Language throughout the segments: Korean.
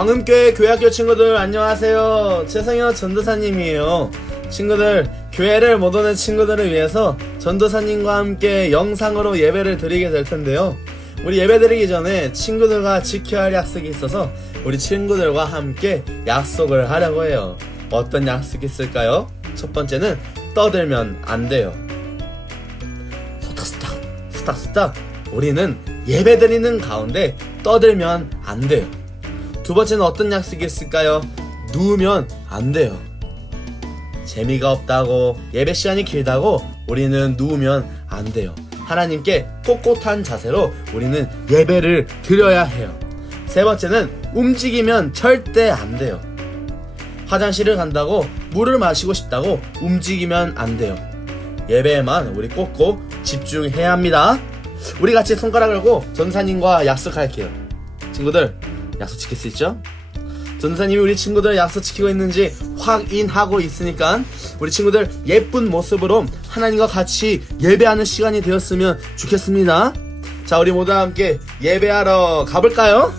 광음교회 교회학교 친구들 안녕하세요. 최성현 전도사님이에요. 친구들, 교회를 못 오는 친구들을 위해서 전도사님과 함께 영상으로 예배를 드리게 될 텐데요. 우리 예배 드리기 전에 친구들과 지켜야 할 약속이 있어서 우리 친구들과 함께 약속을 하려고 해요. 어떤 약속이 있을까요? 첫 번째는 떠들면 안 돼요. 스탁. 우리는 예배 드리는 가운데 떠들면 안 돼요. 두 번째는 어떤 약속이 있을까요? 누우면 안 돼요. 재미가 없다고, 예배 시간이 길다고 우리는 누우면 안 돼요. 하나님께 꼿꼿한 자세로 우리는 예배를 드려야 해요. 세 번째는 움직이면 절대 안 돼요. 화장실을 간다고, 물을 마시고 싶다고 움직이면 안 돼요. 예배에만 우리 꼭꼭 집중해야 합니다. 우리 같이 손가락 걸고 전사님과 약속할게요. 친구들, 약속 지킬 수 있죠? 전사님이 우리 친구들 약속 지키고 있는지 확인하고 있으니까 우리 친구들 예쁜 모습으로 하나님과 같이 예배하는 시간이 되었으면 좋겠습니다. 자, 우리 모두 함께 예배하러 가볼까요?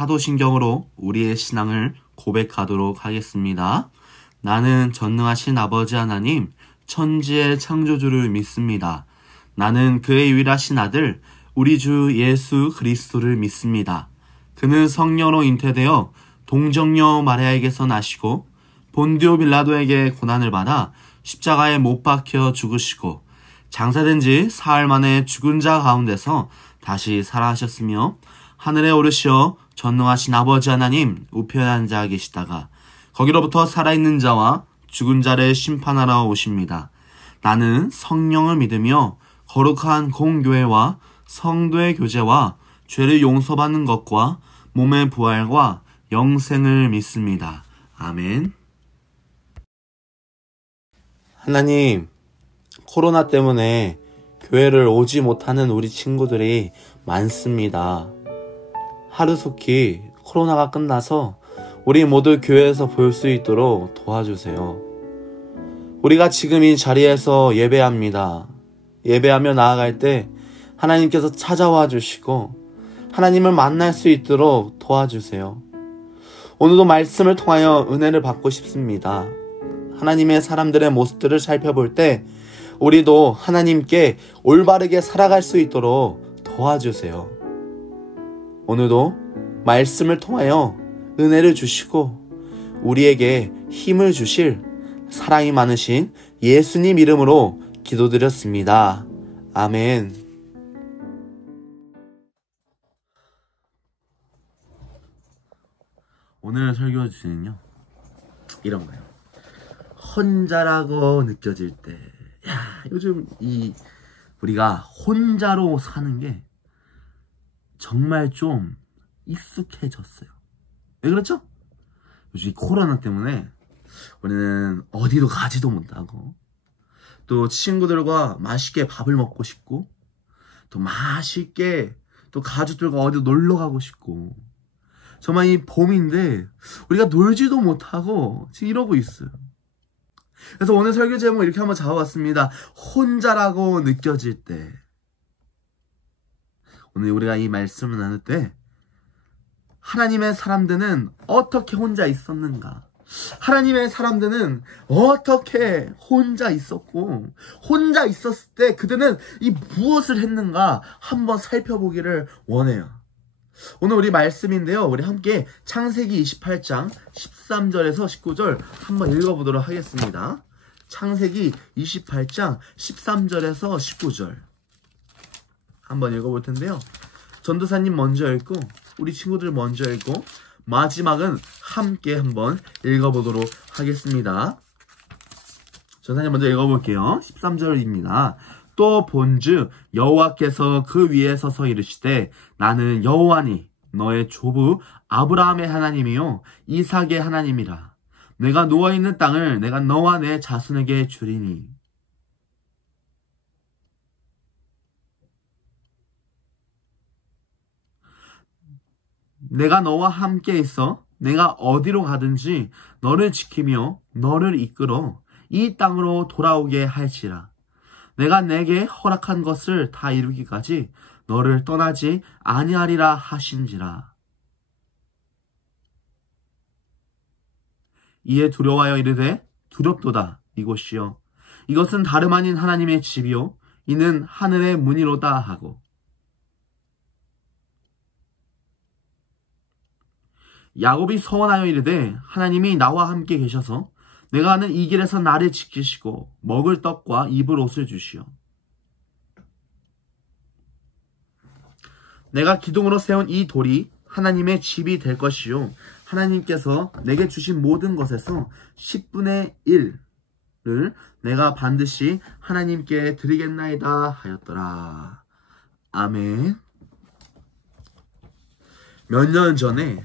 사도신경으로 우리의 신앙을 고백하도록 하겠습니다. 나는 전능하신 아버지 하나님, 천지의 창조주를 믿습니다. 나는 그의 유일하신 아들, 우리 주 예수 그리스도를 믿습니다. 그는 성령으로 잉태되어 동정녀 마리아에게서 나시고 본디오 빌라도에게 고난을 받아 십자가에 못 박혀 죽으시고 장사된 지 사흘 만에 죽은 자 가운데서 다시 살아나셨으며 하늘에 오르시어 전능하신 아버지 하나님 우편에 앉아 계시다가 거기로부터 살아있는 자와 죽은 자를 심판하러 오십니다. 나는 성령을 믿으며 거룩한 공교회와 성도의 교제와 죄를 용서받는 것과 몸의 부활과 영생을 믿습니다. 아멘. 하나님, 코로나 때문에 교회를 오지 못하는 우리 친구들이 많습니다. 하루속히 코로나가 끝나서 우리 모두 교회에서 볼 수 있도록 도와주세요. 우리가 지금 이 자리에서 예배합니다. 예배하며 나아갈 때 하나님께서 찾아와 주시고 하나님을 만날 수 있도록 도와주세요. 오늘도 말씀을 통하여 은혜를 받고 싶습니다. 하나님의 사람들의 모습들을 살펴볼 때 우리도 하나님께 올바르게 살아갈 수 있도록 도와주세요. 오늘도 말씀을 통하여 은혜를 주시고 우리에게 힘을 주실 사랑이 많으신 예수님 이름으로 기도드렸습니다. 아멘. 오늘 설교 주제는요, 이런 거예요. 혼자라고 느껴질 때. 요즘 우리가 혼자로 사는 게 정말 좀 익숙해졌어요. 왜 그렇죠? 요즘 이 코로나 때문에 우리는 어디도 가지도 못하고, 또 친구들과 맛있게 밥을 먹고 싶고, 또 맛있게 또 가족들과 어디 놀러 가고 싶고, 정말 이 봄인데 우리가 놀지도 못하고 지금 이러고 있어요. 그래서 오늘 설교 제목 이렇게 한번 잡아봤습니다. 혼자라고 느껴질 때. 오늘 우리가 이 말씀을 나눌 때 하나님의 사람들은 어떻게 혼자 있었는가? 하나님의 사람들은 어떻게 혼자 있었고, 혼자 있었을 때 그들은 이 무엇을 했는가 한번 살펴보기를 원해요. 오늘 우리 말씀인데요, 우리 함께 창세기 28장 13절에서 19절 한번 읽어보도록 하겠습니다. 창세기 28장 13절에서 19절 한번 읽어볼 텐데요, 전도사님 먼저 읽고 우리 친구들 먼저 읽고 마지막은 함께 한번 읽어보도록 하겠습니다. 전도사님 먼저 읽어볼게요. 13절입니다. 또 본즉 여호와께서 그 위에 서서 이르시되 나는 여호와니 너의 조부 아브라함의 하나님이요 이삭의 하나님이라. 내가 누워있는 땅을 내가 너와 내 자손에게 주리니. 내가 너와 함께 있어 내가 어디로 가든지 너를 지키며 너를 이끌어 이 땅으로 돌아오게 할지라. 내가 내게 허락한 것을 다 이루기까지 너를 떠나지 아니하리라 하신지라. 이에 두려워하여 이르되 두렵도다 이곳이요 이것은 다름 아닌 하나님의 집이요 이는 하늘의 문이로다 하고, 야곱이 서원하여 이르되 하나님이 나와 함께 계셔서 내가 하는 이 길에서 나를 지키시고 먹을 떡과 입을 옷을 주시오. 내가 기둥으로 세운 이 돌이 하나님의 집이 될 것이요 하나님께서 내게 주신 모든 것에서 10분의 1을 내가 반드시 하나님께 드리겠나이다 하였더라. 아멘. 몇 년 전에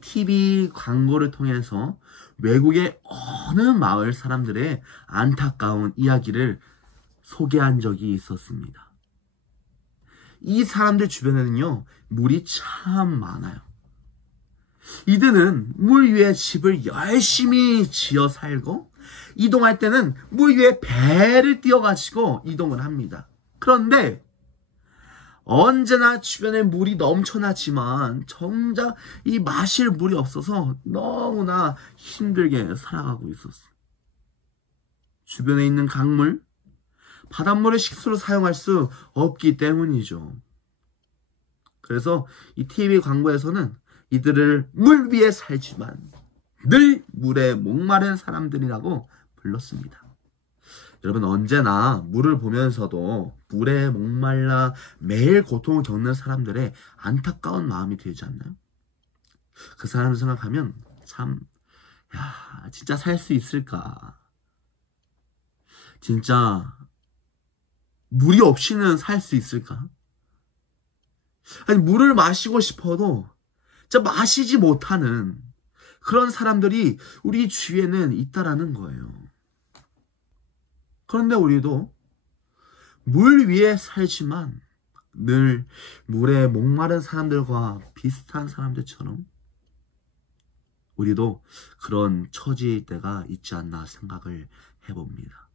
TV 광고를 통해서 외국의 어느 마을 사람들의 안타까운 이야기를 소개한 적이 있었습니다. 이 사람들 주변에는요, 물이 참 많아요. 이들은 물 위에 집을 열심히 지어 살고, 이동할 때는 물 위에 배를 띄워가지고 이동을 합니다. 그런데 언제나 주변에 물이 넘쳐나지만 정작 이 마실 물이 없어서 너무나 힘들게 살아가고 있었어요. 주변에 있는 강물, 바닷물을 식수로 사용할 수 없기 때문이죠. 그래서 이 TV 광고에서는 이들을 물 위에 살지만 늘 물에 목마른 사람들이라고 불렀습니다. 여러분, 언제나 물을 보면서도 물에 목말라 매일 고통을 겪는 사람들의 안타까운 마음이 들지 않나요? 그 사람을 생각하면 참, 진짜 살 수 있을까? 진짜 물이 없이는 살 수 있을까? 아니, 물을 마시고 싶어도 진짜 마시지 못하는 그런 사람들이 우리 주위에는 있다라는 거예요. 그런데 우리도 물 위에 살지만 늘 물에 목마른 사람들과 비슷한 사람들처럼 우리도 그런 처지일 때가 있지 않나 생각을 해봅니다.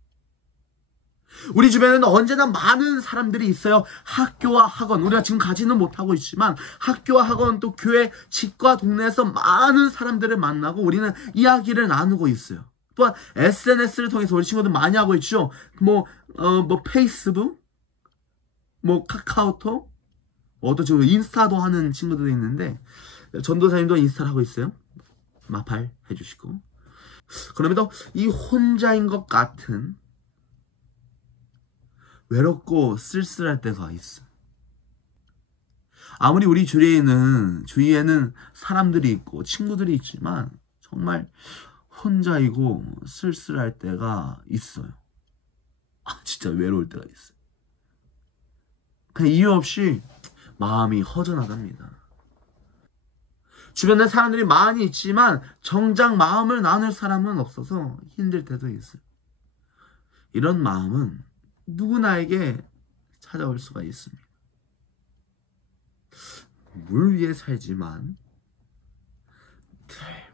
우리 주변에는 언제나 많은 사람들이 있어요. 학교와 학원, 우리가 지금 가지는 못하고 있지만 학교와 학원, 또 교회, 집과 동네에서 많은 사람들을 만나고 우리는 이야기를 나누고 있어요. 또한 SNS를 통해서 우리 친구들 많이 하고 있죠. 페이스북, 카카오톡, 또 지금 인스타도 하는 친구들도 있는데, 전도사님도 인스타를 하고 있어요. 마팔 해주시고. 그럼에도 이 혼자인 것 같은 외롭고 쓸쓸할 때가 있어. 아무리 우리 주위에는 사람들이 있고 친구들이 있지만 정말 혼자이고 쓸쓸할 때가 있어요. 진짜 외로울 때가 있어요. 그냥 이유 없이 마음이 허전하답니다. 주변에 사람들이 많이 있지만 정작 마음을 나눌 사람은 없어서 힘들 때도 있어요. 이런 마음은 누구나에게 찾아올 수가 있습니다. 물 위에 살지만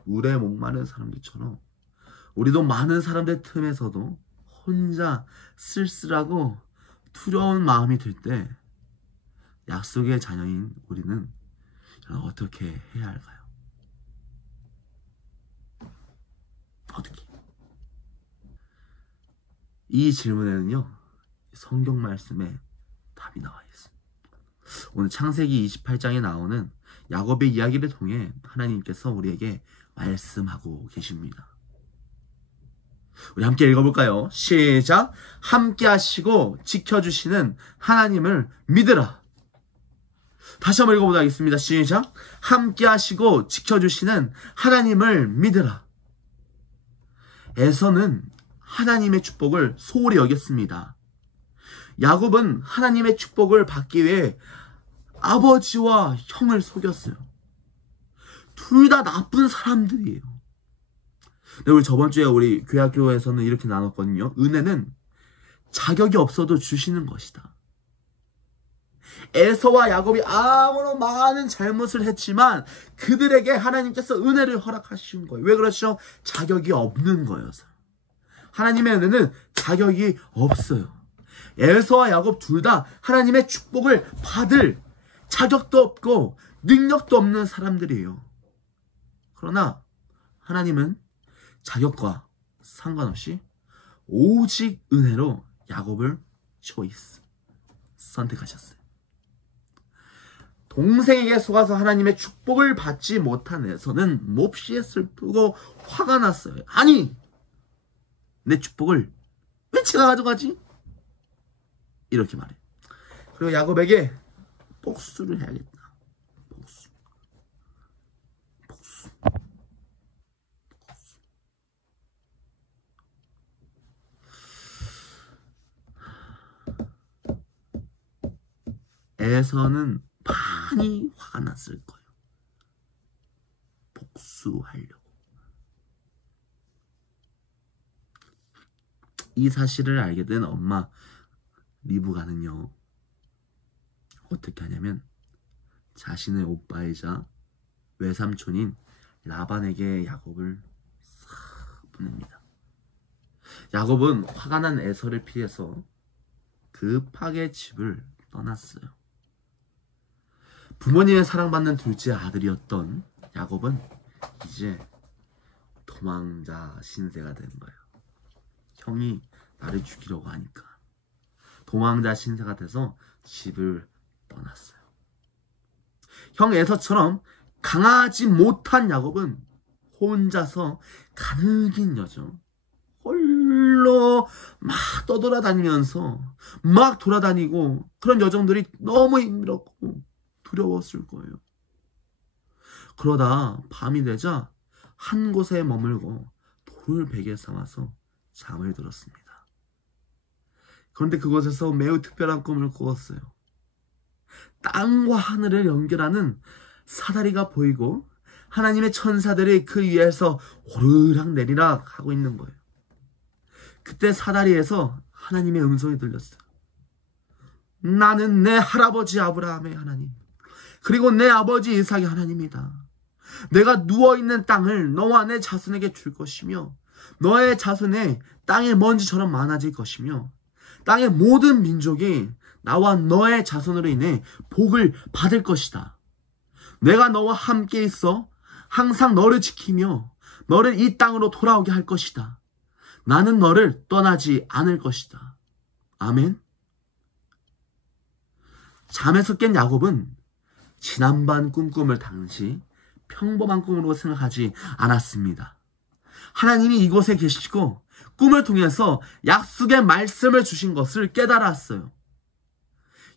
물에 목마른 사람들처럼 우리도 많은 사람들 틈에서도 혼자 쓸쓸하고 두려운 마음이 들 때 약속의 자녀인 우리는 어떻게 해야 할까요? 어떻게? 이 질문에는요, 성경 말씀에 답이 나와 있습니다. 오늘 창세기 28장에 나오는 야곱의 이야기를 통해 하나님께서 우리에게 말씀하고 계십니다. 우리 함께 읽어볼까요? 시작! 함께 하시고 지켜주시는 하나님을 믿으라. 다시 한번 읽어보도록 하겠습니다. 시작! 함께 하시고 지켜주시는 하나님을 믿으라. 에서는 하나님의 축복을 소홀히 여겼습니다. 야곱은 하나님의 축복을 받기 위해 아버지와 형을 속였어요. 둘 다 나쁜 사람들이에요. 근데 우리 저번 주에 우리 교회학교에서는 이렇게 나눴거든요. 은혜는 자격이 없어도 주시는 것이다. 에서와 야곱이 아무런 많은 잘못을 했지만 그들에게 하나님께서 은혜를 허락하신 거예요. 왜 그렇죠? 자격이 없는 거여서. 하나님의 은혜는 자격이 없어요. 에서와 야곱 둘 다 하나님의 축복을 받을 자격도 없고 능력도 없는 사람들이에요. 그러나 하나님은 자격과 상관없이 오직 은혜로 야곱을 선택하셨어요. 동생에게 속아서 하나님의 축복을 받지 못한 에서는 몹시 슬프고 화가 났어요. 아니, 내 축복을 왜 제가 가져가지? 이렇게 말해. 그리고 야곱에게 복수를 해야겠다. 복수. 에서는 많이 화가 났을 거예요. 복수하려고. 이 사실을 알게 된 엄마 리브가는요, 어떻게 하냐면 자신의 오빠이자 외삼촌인 라반에게 야곱을 싹 보냅니다. 야곱은 화가 난 에서를 피해서 급하게 집을 떠났어요. 부모님의 사랑받는 둘째 아들이었던 야곱은 이제 도망자 신세가 된 거예요. 형이 나를 죽이려고 하니까 도망자 신세가 돼서 집을 떠났어요. 형 에서처럼 강하지 못한 야곱은 혼자서 가느긴 여정 홀로 막 떠돌아다니면서 막 돌아다니고, 그런 여정들이 너무 힘들었고 두려웠을 거예요. 그러다 밤이 되자 한 곳에 머물고 돌을 베개 삼아서 잠을 들었습니다. 그런데 그곳에서 매우 특별한 꿈을 꾸었어요. 땅과 하늘을 연결하는 사다리가 보이고 하나님의 천사들이 그 위에서 오르락 내리락 하고 있는 거예요. 그때 사다리에서 하나님의 음성이 들렸어요. 나는 내 할아버지 아브라함의 하나님, 그리고 내 아버지 이삭의 하나님이다. 내가 누워있는 땅을 너와 내 자손에게 줄 것이며 너의 자손의 땅의 먼지처럼 많아질 것이며 땅의 모든 민족이 나와 너의 자손으로 인해 복을 받을 것이다. 내가 너와 함께 있어 항상 너를 지키며 너를 이 땅으로 돌아오게 할 것이다. 나는 너를 떠나지 않을 것이다. 아멘. 잠에서 깬 야곱은 지난번 꿈을 당시 평범한 꿈으로 생각하지 않았습니다. 하나님이 이곳에 계시고 꿈을 통해서 약속의 말씀을 주신 것을 깨달았어요.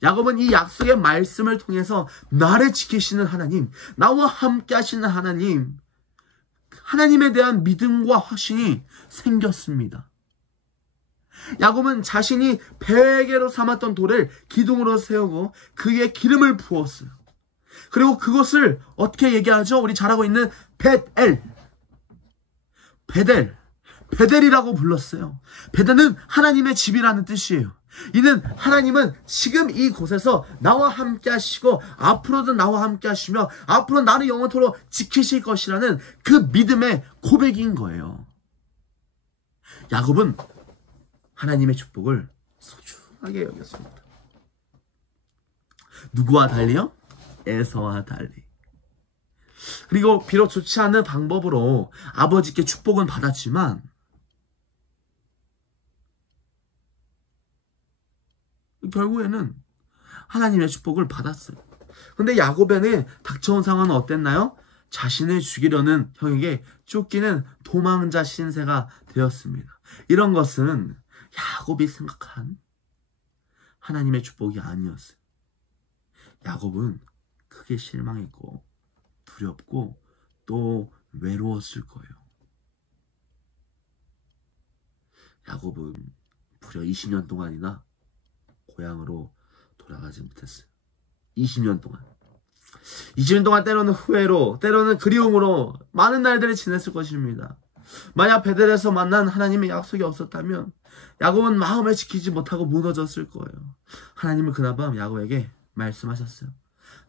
야곱은 이 약속의 말씀을 통해서 나를 지키시는 하나님, 나와 함께 하시는 하나님, 하나님에 대한 믿음과 확신이 생겼습니다. 야곱은 자신이 베개로 삼았던 돌을 기둥으로 세우고 그 위에 기름을 부었어요. 그리고 그것을 어떻게 얘기하죠? 우리 잘 알고 있는 베델이라고 불렀어요. 베델은 하나님의 집이라는 뜻이에요. 이는 하나님은 지금 이곳에서 나와 함께 하시고 앞으로도 나와 함께 하시며 앞으로 나를 영원토록 지키실 것이라는 그 믿음의 고백인 거예요. 야곱은 하나님의 축복을 소중하게 여겼습니다. 누구와 달리요? 에서와 달리. 그리고 비록 좋지 않은 방법으로 아버지께 축복은 받았지만 결국에는 하나님의 축복을 받았어요. 근데 야곱에게 닥쳐온 상황은 어땠나요? 자신을 죽이려는 형에게 쫓기는 도망자 신세가 되었습니다. 이런 것은 야곱이 생각한 하나님의 축복이 아니었어요. 야곱은 크게 실망했고 두렵고 또 외로웠을 거예요. 야곱은 무려 20년 동안이나 고향으로 돌아가지 못했어요. 20년 동안 때로는 후회로, 때로는 그리움으로 많은 날들을 지냈을 것입니다. 만약 베델에서 만난 하나님의 약속이 없었다면 야곱은 마음을 지키지 못하고 무너졌을 거예요. 하나님은 그날밤 야곱에게 말씀하셨어요.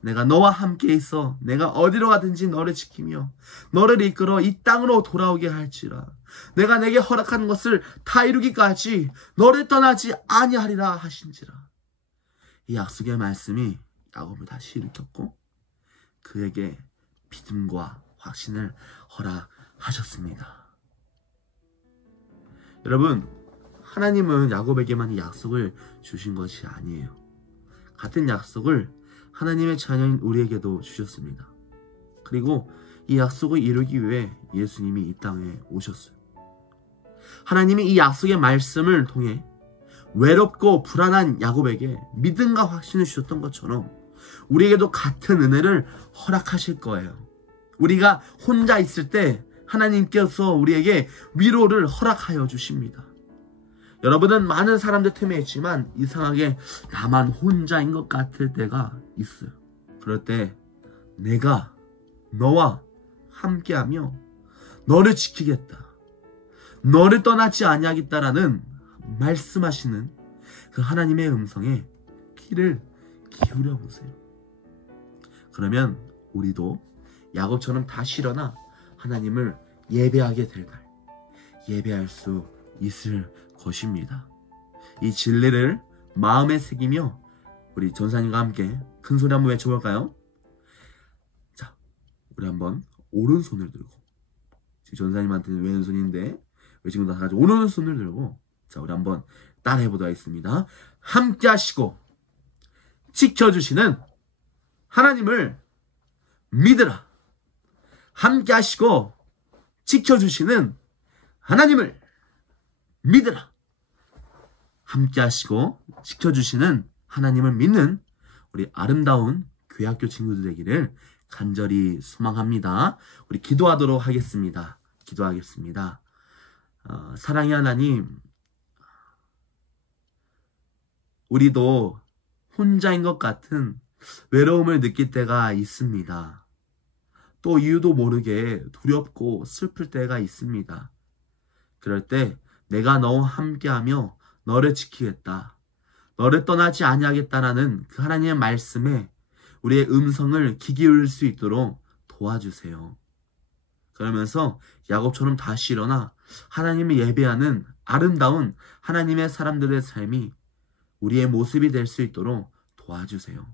내가 너와 함께 있어 내가 어디로 가든지 너를 지키며 너를 이끌어 이 땅으로 돌아오게 할지라. 내가 내게 허락한 것을 다 이루기까지 너를 떠나지 아니하리라 하신지라. 이 약속의 말씀이 야곱을 다시 일으켰고 그에게 믿음과 확신을 허락하셨습니다. 여러분, 하나님은 야곱에게만 이 약속을 주신 것이 아니에요. 같은 약속을 하나님의 자녀인 우리에게도 주셨습니다. 그리고 이 약속을 이루기 위해 예수님이 이 땅에 오셨어요. 하나님이 이 약속의 말씀을 통해 외롭고 불안한 야곱에게 믿음과 확신을 주셨던 것처럼 우리에게도 같은 은혜를 허락하실 거예요. 우리가 혼자 있을 때 하나님께서 우리에게 위로를 허락하여 주십니다. 여러분은 많은 사람들 틈에 있지만 이상하게 나만 혼자인 것 같을 때가 있어요. 그럴 때 내가 너와 함께하며 너를 지키겠다, 너를 떠나지 아니하겠다라는 말씀하시는 그 하나님의 음성에 귀를 기울여 보세요. 그러면 우리도 야곱처럼 다시 일어나 하나님을 예배하게 될 날, 예배할 수 있을 것입니다. 이 진리를 마음에 새기며 우리 전사님과 함께 큰 소리 한번 외쳐볼까요? 자, 우리 한번 오른손을 들고, 지금 전사님한테는 왼손인데 우리 지금 다 같이 오른손을 들고, 자, 우리 한번 따라해 보도록 하겠습니다. 함께 하시고 지켜주시는 하나님을 믿으라. 함께 하시고 지켜주시는 하나님을 믿으라. 함께 하시고 지켜주시는 하나님을 믿는 우리 아름다운 교회학교 친구들 되기를 간절히 소망합니다. 우리 기도하도록 하겠습니다. 기도하겠습니다. 사랑의 하나님, 우리도 혼자인 것 같은 외로움을 느낄 때가 있습니다. 또 이유도 모르게 두렵고 슬플 때가 있습니다. 그럴 때 내가 너와 함께하며 너를 지키겠다, 너를 떠나지 아니하겠다라는 그 하나님의 말씀에 우리의 음성을 귀 기울일 수 있도록 도와주세요. 그러면서 야곱처럼 다시 일어나 하나님을 예배하는 아름다운 하나님의 사람들의 삶이 우리의 모습이 될 수 있도록 도와주세요.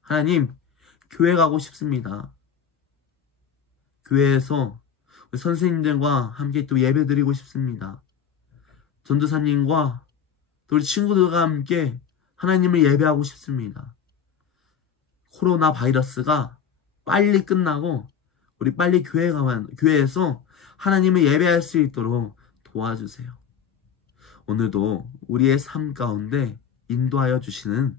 하나님, 교회 가고 싶습니다. 교회에서 우리 선생님들과 함께 또 예배 드리고 싶습니다. 전도사님과 또 우리 친구들과 함께 하나님을 예배하고 싶습니다. 코로나 바이러스가 빨리 끝나고 우리 빨리 교회에서 하나님을 예배할 수 있도록 도와주세요. 오늘도 우리의 삶 가운데 인도하여 주시는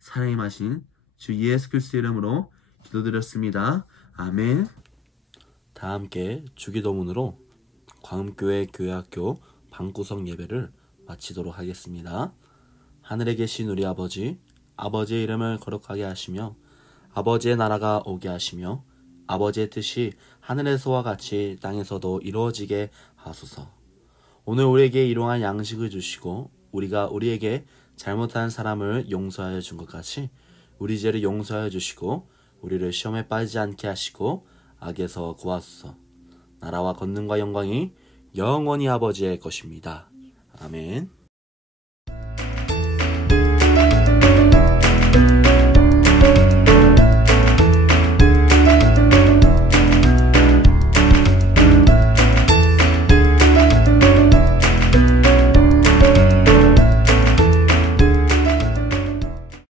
사랑이 마신 주 예수 그리스도 이름으로 기도드렸습니다. 아멘. 다 함께 주기도문으로 광음교회 교회학교 방구석 예배를 마치도록 하겠습니다. 하늘에 계신 우리 아버지, 아버지의 이름을 거룩하게 하시며 아버지의 나라가 오게 하시며 아버지의 뜻이 하늘에서와 같이 땅에서도 이루어지게 하소서. 오늘 우리에게 일용할 양식을 주시고 우리가 우리에게 잘못한 사람을 용서하여 준 것 같이 우리 죄를 용서하여 주시고 우리를 시험에 빠지지 않게 하시고 악에서 구하소서. 나라와 권능과 영광이 영원히 아버지의 것입니다. 아멘.